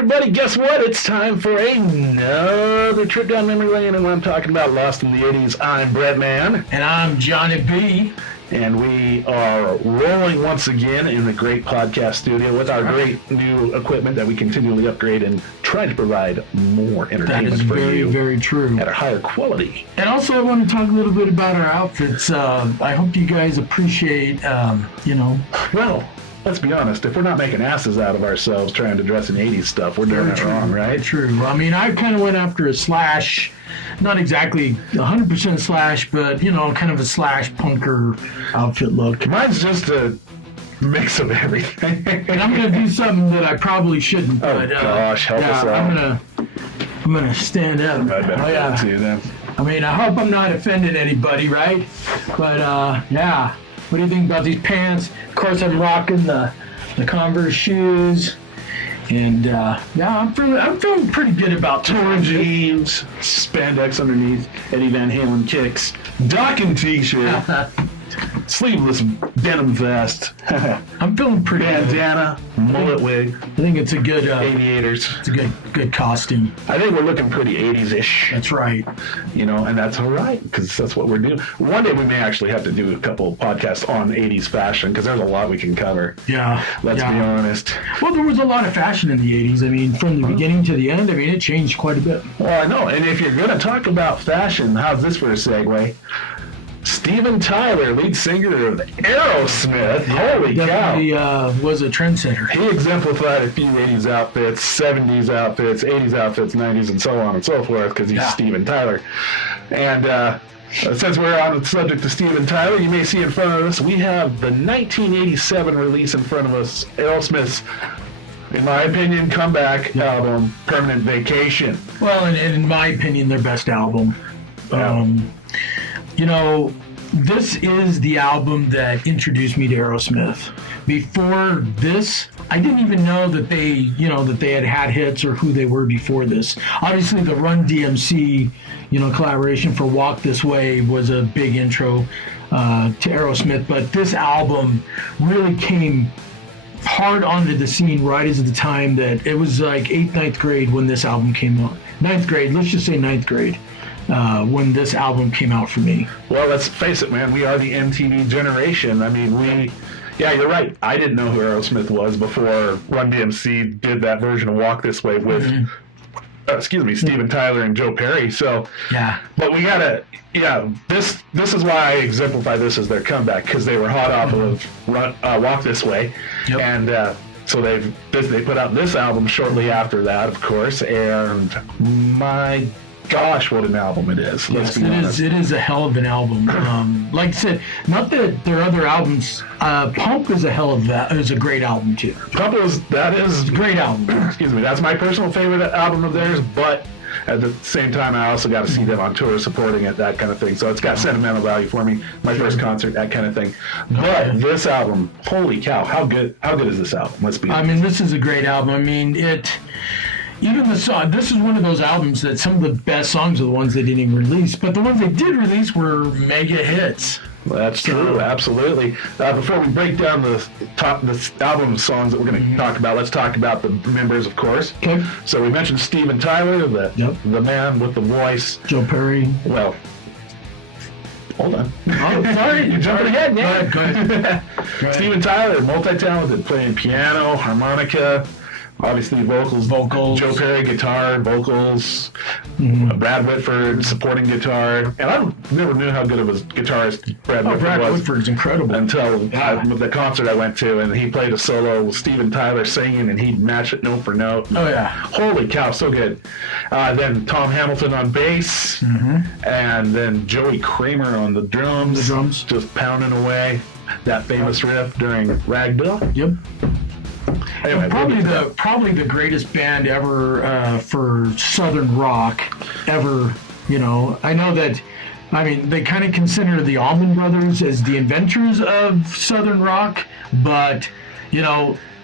everybody, guess what? It's time for another trip down memory lane, and I'm talking about Lost in the 80s. I'm Bretman. And I'm Johnny B. And we are rolling once again in the great podcast studio with our great new equipment that we continually upgrade and try to provide more entertainment for you. That is very, very true. At a higher quality. And also I want to talk a little bit about our outfits. I hope you guys appreciate, Well, let's be honest, if we're not making asses out of ourselves trying to dress in 80s stuff, we're doing it wrong, right? True. I mean, I kind of went after a slash, not exactly 100% slash, but, kind of a slash punker outfit look. Mine's just a mix of everything. And I'm going to do something that I probably shouldn't. Oh, gosh, help us out. I'm going to stand up. I better to you then. I mean, I hope I'm not offending anybody, right? But, yeah. What do you think about these pants? Of course, I'm rocking the Converse shoes. And, I'm feeling pretty good about torn jeans, spandex underneath, Eddie Van Halen kicks, docking t-shirt, sleeveless denim vest. I'm feeling pretty bandana, mullet wig. I think it's a good aviators. It's a good costume. I think we're looking pretty 80s-ish. That's right. And that's all right, because that's what we're doing. One day we may actually have to do a couple podcasts on 80s fashion, because there's a lot we can cover. Yeah. Let's be honest. Well, there was a lot of fashion in the 80s. I mean, from the beginning to the end, it changed quite a bit. Well, I know. And if you're going to talk about fashion, how's this for a segue? Steven Tyler, lead singer of Aerosmith. Holy cow. He was a trendsetter. He exemplified a few 80s outfits, 70s outfits, 80s outfits, 90s, and so on and so forth, because he's Steven Tyler. And since we're on the subject of Steven Tyler, you may see in front of us, we have the 1987 release in front of us, Aerosmith's, in my opinion, comeback album, Permanent Vacation. Well, and in my opinion, their best album. This is the album that introduced me to Aerosmith. Before this, I didn't even know that they had hits or who they were before this. Obviously, the Run DMC, collaboration for Walk This Way was a big intro to Aerosmith, but this album really came hard onto the scene right as the time that it was like 8th, 9th grade when this album came out. 9th grade, let's just say 9th grade. When this album came out for me. Well, let's face it, man. We are the MTV generation. I mean, you're right. I didn't know who Aerosmith was before Run DMC did that version of Walk This Way with, Steven Tyler and Joe Perry. So, but we gotta, this is why I exemplify this as their comeback, because they were hot off of Walk This Way, and so they put out this album shortly after that, of course, and my gosh, what an album it is. Let's be honest. It is a hell of an album. Like I said, not that their other albums, Pump is a great album too. Pump is a great album. Excuse me. That's my personal favorite album of theirs, but at the same time, I also got to see them on tour supporting it, that kind of thing. So it's got sentimental value for me. My first concert, that kind of thing. But this album, holy cow, how good is this album? Let's be honest. I mean, this is a great album. I mean, even the song, this is one of those albums that some of the best songs are the ones they didn't even release, but the ones they did release were mega hits. Well, that's true, absolutely. Before we break down the album songs that we're going to talk about, let's talk about the members, of course. Okay. So we mentioned Steven Tyler, the man with the voice. Joe Perry. Well, hold on. Oh, sorry. You're jumping ahead, man. Go ahead. Steven Tyler, multi-talented, playing piano, harmonica, obviously vocals. Joe Perry, guitar, vocals. Brad Whitford, supporting guitar. And I never knew how good of a guitarist Brad Whitford was. Brad Whitford's incredible. Until the concert I went to, and he played a solo with Steven Tyler singing, and he'd match it note for note. Oh, yeah. Holy cow, so good. Then Tom Hamilton on bass. And then Joey Kramer on the drums. Just pounding away that famous riff during Ragdoll. Yep. Anyway, probably the greatest band ever for Southern rock ever. I know that. I mean, they kind of consider the Allman Brothers as the inventors of Southern rock, but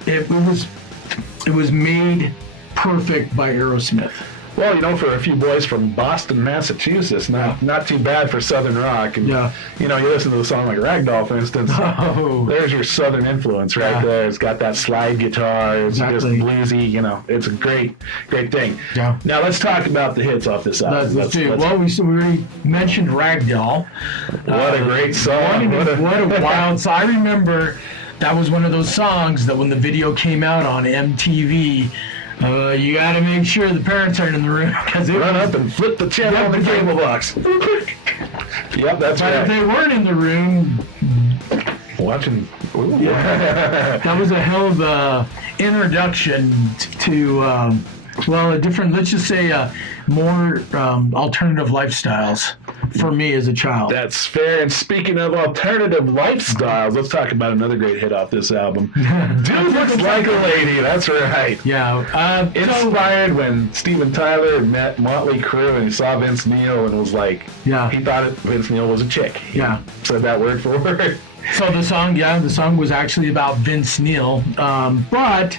it was made perfect by Aerosmith. Well, you know, for a few boys from Boston, Massachusetts, not too bad for Southern rock. And, you know, you listen to a song like Ragdoll, for instance, there's your Southern influence right there. It's got that slide guitar. It's just bluesy, you know. It's a great thing. Yeah. Now, let's talk about the hits off this album. Let's do it. Well, we already mentioned Ragdoll. What a great song. What a wild song. I remember that was one of those songs that when the video came out on MTV, you got to make sure the parents aren't in the room because they run up and flip the channel on the cable box. Yep, that's right. If they weren't in the room watching, that was a hell of a introduction to a different. Let's just say more alternative lifestyles for me as a child. That's fair. And speaking of alternative lifestyles, let's talk about another great hit off this album. Dude Looks Like a Lady. That's right. Yeah. Inspired when Steven Tyler met Motley Crue and he saw Vince Neil and was like, he thought Vince Neil was a chick. He said that word for word. So the song was actually about Vince Neil, but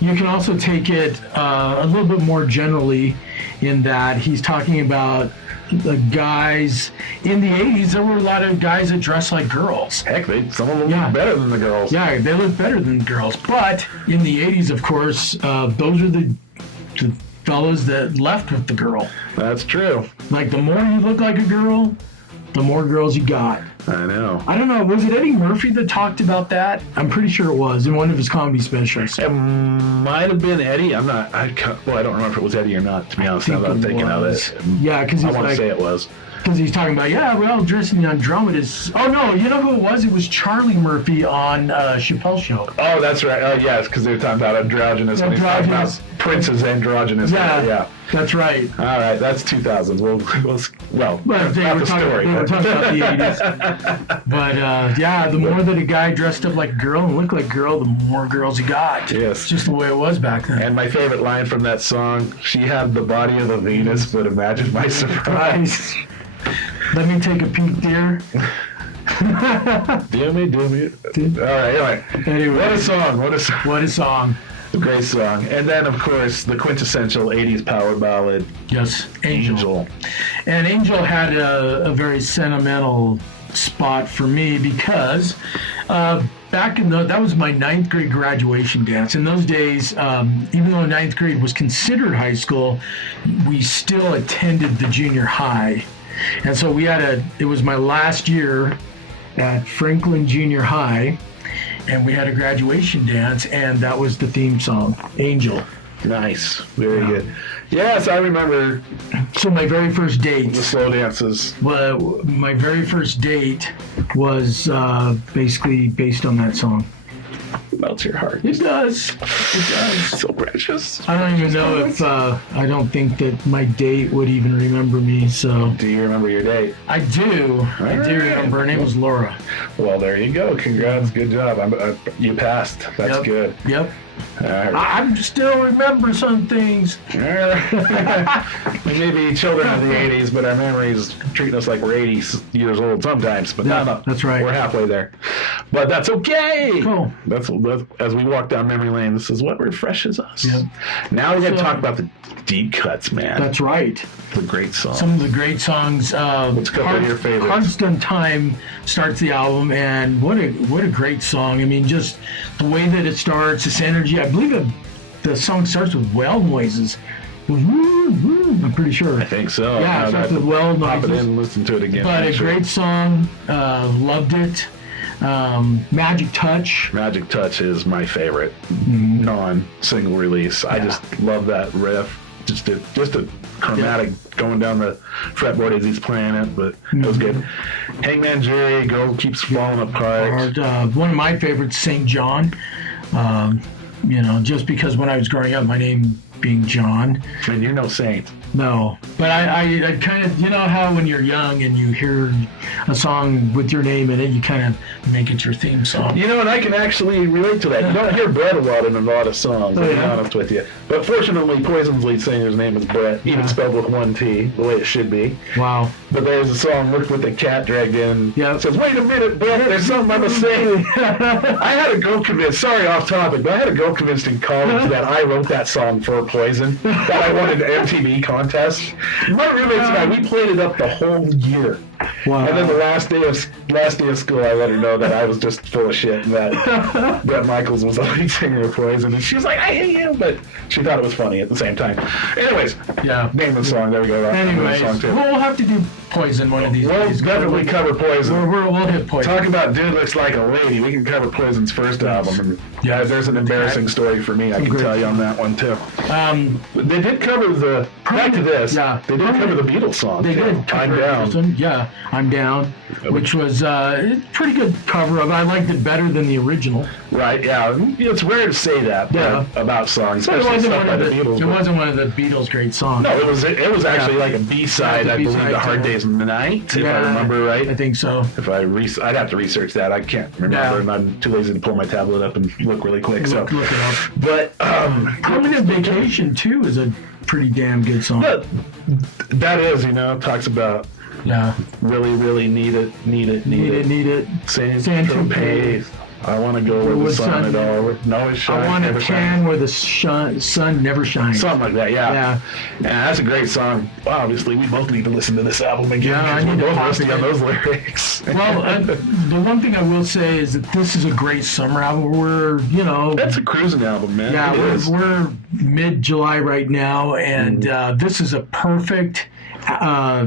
you can also take it a little bit more generally in that he's talking about the guys in the 80s. There were a lot of guys that dressed like girls. Heck, some of them look better than the girls. Yeah, they look better than the girls. But in the 80s, of course, those are the fellas that left with the girl. That's true. Like, the more you look like a girl, the more girls you got. I know. I don't know. Was it Eddie Murphy that talked about that? I'm pretty sure it was in one of his comedy specials. It might have been Eddie. I don't remember if it was Eddie or not, to be honest. Now that I'm thinking of it. Yeah, because I want to say it was. Because he's talking about, well, dressing Andromeda. Oh, no, you know who it was? It was Charlie Murphy on Chappelle's Show. Oh, that's right. Oh, yes, because they were talking about androgynous. When he's talking about Prince's androgynous. Yeah, that's right. All right, that's 2000s. But they were talking about the 80s. But, the more that a guy dressed up like a girl and looked like a girl, the more girls he got. Yes. It's just the way it was back then. And my favorite line from that song, she had the body of a Venus, but imagine my surprise. Let me take a peek, dear. Do me. All right. Anyway, what a song. A great song. And then, of course, the quintessential 80s power ballad. Yes, Angel. And Angel had a very sentimental spot for me because that was my 9th grade graduation dance. In those days, even though 9th grade was considered high school, we still attended the junior high. And so it was my last year at Franklin Junior High, and we had a graduation dance, and that was the theme song, Angel. Nice. Very good. Yes, I remember. So my very first date. The slow dances. Well, my very first date was basically based on that song. Melts your heart. It does. So precious. I don't even know if I don't think that my date would even remember me. So. Do you remember your date? I do. I do remember. Her name was Laura. Well, there you go. Congrats. Good job. You passed. That's good. Yep. I still remember some things. We may be children of the 80s, but our memories treat us like we're 80 years old sometimes. But no, that's right. We're halfway there. But that's okay. Cool. That's as we walk down memory lane, this is what refreshes us. Yep. Now we're going to talk about the deep cuts, man. That's right. The great songs. Some of the great songs. Let's go with your favorites. Hearts Done Time starts the album, and what a great song. I mean, just the way that it starts, this energy. I believe the song starts with whale noises. I'm pretty sure. I think so. Yeah, it starts with whale noises. Pop it in and listen to it again. But a great song. Loved it. Magic Touch. Magic Touch is my favorite non-single release. I just love that riff. Just a chromatic going down the fretboard as he's playing it, but it was good. Hangman Jerry, Girl Keeps Falling Apart. One of my favorites, St. John. Just because when I was growing up, my name being John. And you're no saint. No, but I kind of, you know how when you're young and you hear a song with your name in it, you kind of make it your theme song. And I can actually relate to that. You don't hear Brett a lot in a lot of songs, to be honest with you. But fortunately, Poison's lead singer's name is Brett, even spelled with one T, the way it should be. Wow. But there's a song, Look What the Cat Dragged In. Yeah. It says, wait a minute, Brett, there's something I must say. I had a girl convinced, sorry, off topic, but I had a girl convinced in college that I wrote that song for Poison, that I won an MTV contest. My roommates and I, we played it up the whole year. Wow. And then the last day of school, I let her know that I was just full of shit and that Bret Michaels was the lead singer of Poison. And she was like, I hate you, but she thought it was funny at the same time. Anyways, Yeah. name the song. There we go. Anyways, Song too. we'll have to do Poison one of these We'll days. definitely cover Poison. We'll hit Poison. Talk about Dude Looks Like a Lady. We can cover Poison's first album. And yeah, there's an embarrassing story for me. I can tell you on that one too. They did cover the back to this. Yeah, they did cover the Beatles song. They did. I'm Down. Yeah, I'm Down, which was a pretty good cover of it. I liked it better than the original. Right. Yeah. It's rare to say that about songs. But it wasn't one of the Beatles. It wasn't one of the Beatles' great songs. No, it was actually like a B-side. Yeah, I believe B-side The Hard Day's Night, if I remember right. I think so. If I'd have to research that. I can't remember, and I'm too lazy to pull my tablet up and look really quick. Look it up. But Permanent Vacation too is a pretty damn good song. That is, talks about really, really need it. Saint-Tropez. I want to go where the sun at all. No, it's shine. I want a can where the sun never shines. Something like that, yeah. That's a great song. Well, obviously, we both need to listen to this album again. Yeah, I need we're to both pop rusty it on in. those lyrics. Well, the one thing I will say is that this is a great summer album. We're, that's a cruising album, man. Yeah, we're mid-July right now, and this is a perfect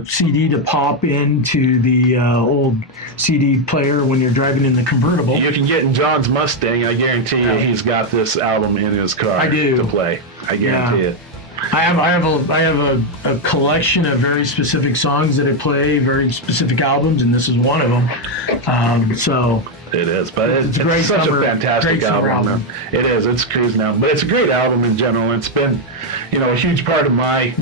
CD to pop into the old CD player when you're driving in the convertible. You can get in John's Mustang. I guarantee you, he's got this album in his car. I do. To play. I guarantee it. I have a collection of very specific songs that I play, very specific albums, and this is one of them. So. It is, but it's great such summer, a fantastic great summer album. It is. It's cruising album, but it's a great album in general. It's been, a huge part of my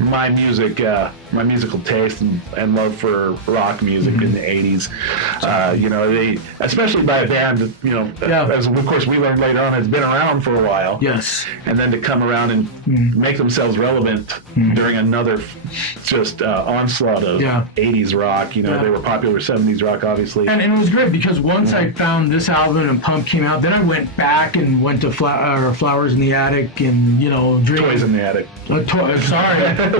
my music, my musical taste and love for rock music in the '80s. They, especially by a band that, as of course we learned later on, has been around for a while. Yes. And then to come around and make themselves relevant during another just onslaught of '80s rock. They were popular '70s rock, obviously. And it was great because once I found this album and Pump came out, then I went back and went to Flowers in the Attic and Toys in the Attic. Sorry,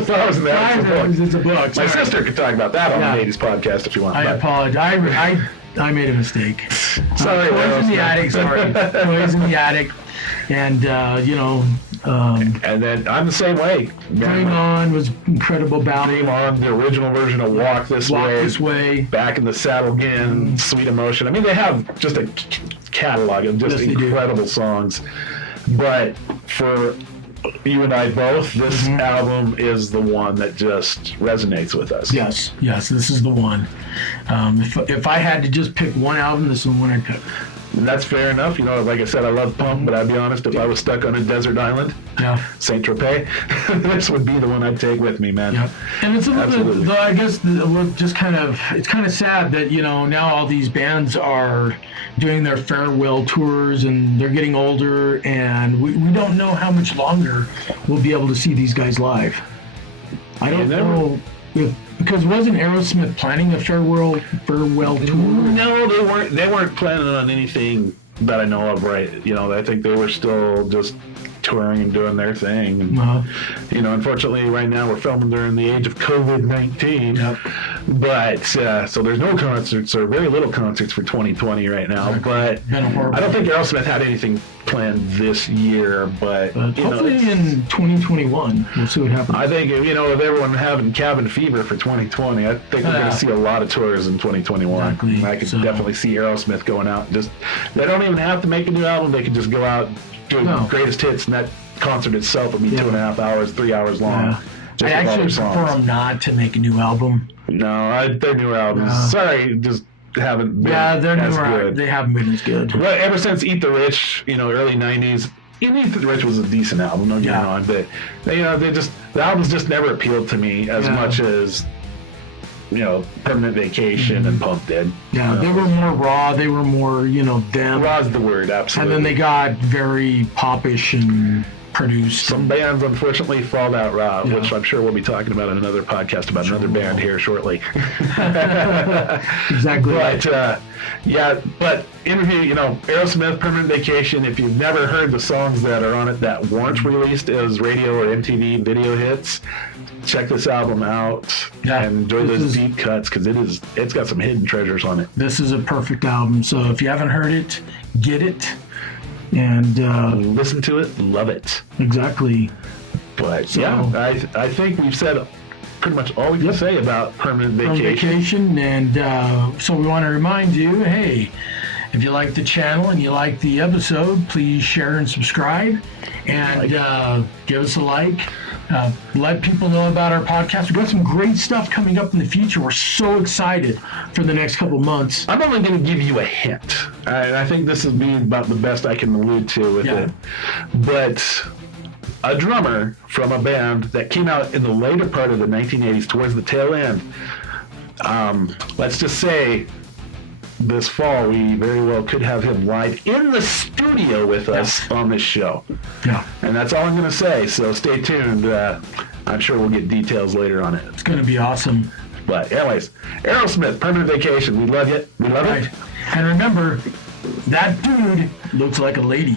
Flowers in the Attic. It's a book. My sister could talk about that on the '80s podcast if you want. I apologize. I made a mistake. Sorry, Toys in the Attic. Sorry, Toys in the Attic, and and then I'm the same way. Dream On was incredible ballad. Dream On, the original version of Walk This Way. Back in the Saddle Again, Sweet Emotion. I mean, they have just a catalog of just incredible songs. But for you and I both, this album is the one that just resonates with us. Yes, this is the one. If I had to just pick one album, this is the one I'd pick. And that's fair enough. Like I said, I love Pump, but I'll be honest, if I was stuck on a desert island, Saint-Tropez, this would be the one I'd take with me, man. Yeah. And it's a little bit, I guess, it's kind of sad that, now all these bands are doing their farewell tours and they're getting older, and we don't know how much longer we'll be able to see these guys live. I don't know because wasn't Aerosmith planning a farewell tour? No, they weren't planning on anything that I know of, right? I think they were still just touring and doing their thing. And, unfortunately, right now we're filming during the age of COVID-19. But so there's no concerts or very little concerts for 2020 right now. But I don't think Aerosmith had anything planned this year. But hopefully in 2021, we'll see what happens. I think if everyone having cabin fever for 2020, I think we're going to see a lot of tours in 2021. Exactly. I can definitely see Aerosmith going out. They don't even have to make a new album. They can just go out. Greatest hits, and that concert itself will be 2.5 hours, 3 hours long. I actually prefer them not to make a new album. No, their new albums. Sorry, just haven't been as good. They haven't been as good. Well, ever since Eat the Rich, early '90s, Eat the Rich was a decent album. Don't get me wrong, but the albums just never appealed to me as much as Permanent Vacation and Pump did. Yeah, they were more raw. They were more, them. Raw's the word, absolutely. And then they got very popish and produced. Some bands, unfortunately, fall that route, which I'm sure we'll be talking about in another podcast about another band here shortly. Exactly. But interview, Aerosmith, Permanent Vacation, if you've never heard the songs that are on it that weren't released as radio or MTV video hits, check this album out and enjoy those deep cuts, because it's got some hidden treasures on it. This is a perfect album. So if you haven't heard it, get it. And listen to it, love it. Exactly. But I think we've said pretty much all we can say about Permanent Vacation. And so we want to remind you, hey, if you like the channel and you like the episode, please share and subscribe, and give us a like. Let people know about our podcast. We've got some great stuff coming up in the future. We're so excited for the next couple months. I'm only going to give you a hint, and I think this is being about the best I can allude to with it. But a drummer from a band that came out in the later part of the 1980s, towards the tail end, let's just say this fall we very well could have him live in the studio with us on this show. Yeah. And that's all I'm going to say, so stay tuned. I'm sure we'll get details later on it. It's going to be awesome. But anyways, Aerosmith, Permanent Vacation. We love it. We love it. And remember, that dude looks like a lady.